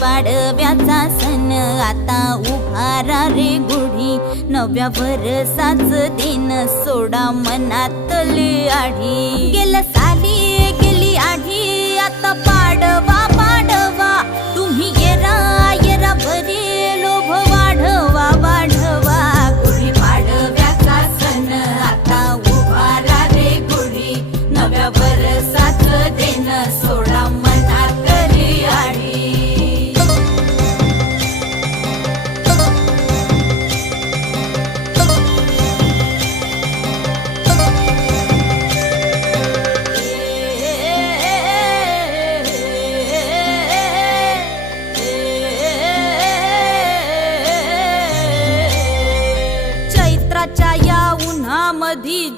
पाडव्याचा सण आता उभारा रे गुढी, नव्या वर्षाच दिन सोडा मनातली आढी। गेल्या साली गेली आढी, आता पाडवा पाडवा, तुम्ही येरा येरा बरी लोभ वाढवा वाढवा। गुढी पाडव्याचा सण आता उभारा रे गुढी, नव्या वर्षाच दिन सोडा मनातली आढी। चैत्राच्या या उन्हामधी